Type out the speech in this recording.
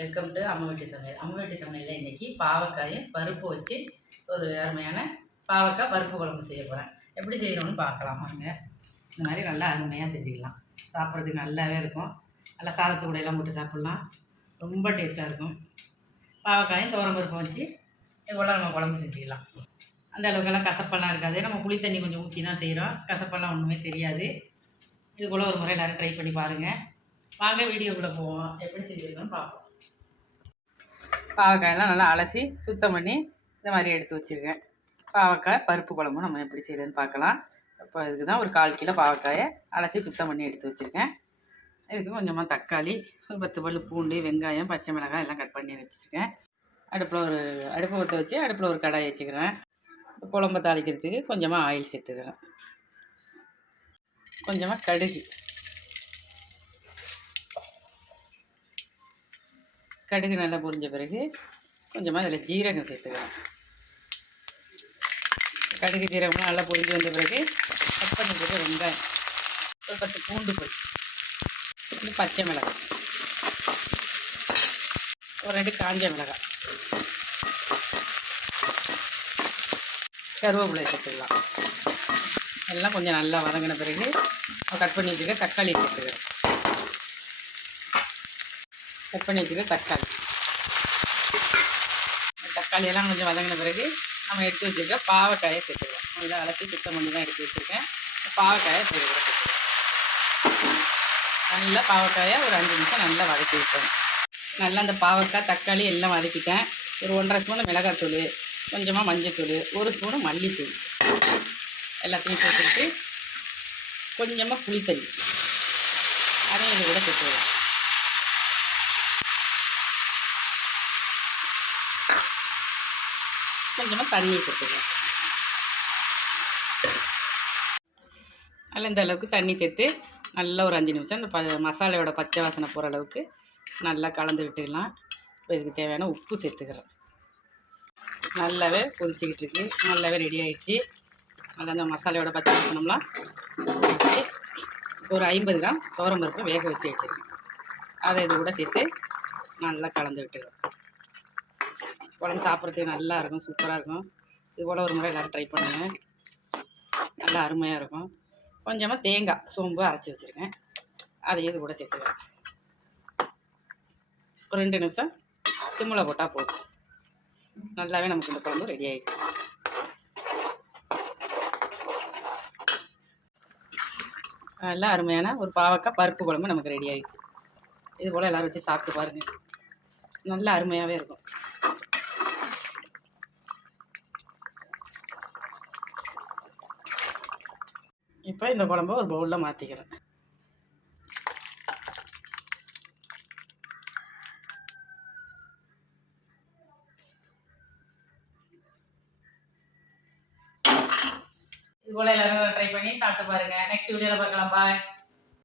Welcome to அம்மா வீட்டு சமையல். அம்மா வீட்டு சமையலில் இன்றைக்கி பாவக்காயும் பருப்பு வச்சு ஒரு அருமையான பாவக்காய் பருப்பு குழம்பு செய்ய போகிறேன். எப்படி செய்யணும்னு பார்க்கலாம் வாங்க. இந்த மாதிரி நல்லா அருமையாக செஞ்சுக்கலாம். சாப்பிட்றதுக்கு நல்லாவே இருக்கும். நல்லா சாதத்து கூடையெல்லாம் போட்டு சாப்பிட்லாம். ரொம்ப டேஸ்ட்டாக இருக்கும். பாவக்காயும் துவரம்பருப்பும் வச்சு இது போல் நம்ம குழம்பு செஞ்சுக்கலாம். அந்த அளவுக்கெல்லாம் கசப்பெல்லாம் இருக்காது. நம்ம புளி தண்ணி கொஞ்சம் ஊற்றி தான் செய்கிறோம். கசப்பெல்லாம் ஒன்றுமே தெரியாது. இது போல் ஒரு முறை எல்லோரும் ட்ரை பண்ணி பாருங்கள். வாங்க வீடியோக்குள்ளே போவோம். எப்படி செஞ்சுருக்கோன்னு பார்ப்போம். பாவக்காயெல்லாம் நல்லா அலசி சுத்தம் பண்ணி இந்த மாதிரி எடுத்து வச்சுருக்கேன். பாவக்காய் பருப்பு குழம்பு நம்ம எப்படி செய்கிறதுன்னு பார்க்கலாம். இப்போ இதுக்கு தான் ஒரு 1/4 கிலோ பாவக்காயை அலசி சுத்தம் பண்ணி எடுத்து வச்சுருக்கேன். இதுக்கு கொஞ்சமாக தக்காளி, 10 பல் பூண்டு, வெங்காயம், பச்சை மிளகாய் எல்லாம் கட் பண்ணி வச்சுருக்கேன். அடுப்பு ஊற்ற வச்சு அடுப்பில் ஒரு கடாய் வச்சுக்கிறேன். குழம்பை தாளிக்கிறதுக்கு கொஞ்சமாக ஆயில் சேர்த்துக்கிறேன். கொஞ்சமாக கடுகு நல்லா பொரிஞ்ச பிறகு கொஞ்சமாக அதில் ஜீரகம் சேர்த்துக்கலாம். கடுகு ஜீரகம் நல்லா பொரிஞ்சு வந்த பிறகு கட் பண்ணி போட்டு வெங்காயம், ஒரு 10 பூண்டு பல், இது பச்சை மிளகாய், ஒரு 2 காஞ்ச மிளகாய், கருவேப்பிலை சேர்த்துக்கலாம். எல்லாம் கொஞ்சம் நல்லா வதங்கின பிறகு கட் பண்ணி வச்சுக்க தக்காளி சேர்த்துக்கிறேன். கட் பண்ணி வச்சுக்க தக்காளியெல்லாம் கொஞ்சம் வதங்கின பிறகு நம்ம எடுத்து வச்சுருக்க பாவக்காயை சேர்த்துக்கலாம். நல்லா அலசி சுத்தம் பண்ணி தான் எடுத்து வச்சுருக்கேன். பாவக்காயை சேர்த்துக்கிறேன். நல்லா பாவக்காயை ஒரு 5 நிமிஷம் நல்லா வதக்கி விட்டேன். நல்லா அந்த பாவக்காய் தக்காளி எல்லாம் வதக்கிட்டேன். ஒரு 1.5 ஸ்பூனு மிளகாத்தூள், கொஞ்சமாக மஞ்சத்தூள், 1 ஸ்பூனு மல்லித்தூள் எல்லாத்தையும் சேர்த்துக்கிட்டு கொஞ்சமாக புளித்தண்ணி அதையும் இது கூட சேர்த்துக்கலாம். கொஞ்சமாக தண்ணி சேர்த்துக்கலாம். அதில் இந்த அளவுக்கு தண்ணி சேர்த்து நல்லா ஒரு 5 நிமிஷம் இந்த மசாலையோட பச்சை வாசனை போகிற அளவுக்கு நல்லா கலந்து விட்டுக்கலாம். இப்போ இதுக்கு தேவையான உப்பு சேர்த்துக்கிறேன். நல்லாவே கொதிச்சிக்கிட்டு இருக்குது. நல்லாவே ரெடி ஆகிடுச்சு. நல்லா அந்த மசாலையோட பச்சை வாசனம்லாம் வச்சு ஒரு 50 கிராம் துவரம்பருப்பு வேக வச்சு வச்சுருக்கேன். அதை இது கூட சேர்த்து நல்லா கலந்து விட்டுக்கலாம். குழம்பு சாப்பிட்றதுக்கு நல்லா இருக்கும், சூப்பராக இருக்கும். இது போல் ஒரு முறை எல்லோரும் ட்ரை பண்ணுங்கள். நல்லா அருமையாக இருக்கும். கொஞ்சமாக தேங்காய் சோம்பு அரைச்சி வச்சுருக்கேன். அதையும் இது கூட சேர்த்துக்கிறேன். ஒரு 2 நிமிஷம் சிம்மில் போட்டால் போதும். நல்லாவே நமக்கு இந்த குழம்பு ரெடி ஆகிடுச்சு. நல்லா அருமையான ஒரு பாவக்காய் பருப்பு குழம்பு நமக்கு ரெடி ஆகிடுச்சு. இது போல் எல்லோரும் வச்சு சாப்பிட்டு பாருங்கள். நல்லா அருமையாகவே இருக்கும். இப்போ இந்த குழம்பு ஒரு பவுலில் மாற்றிக்கிறேன். இது போல் எல்லோரும் ட்ரை பண்ணி சாப்பிட்டு பாருங்கள். நெக்ஸ்ட் வீடியோவில் பார்க்கலாம். பாய்.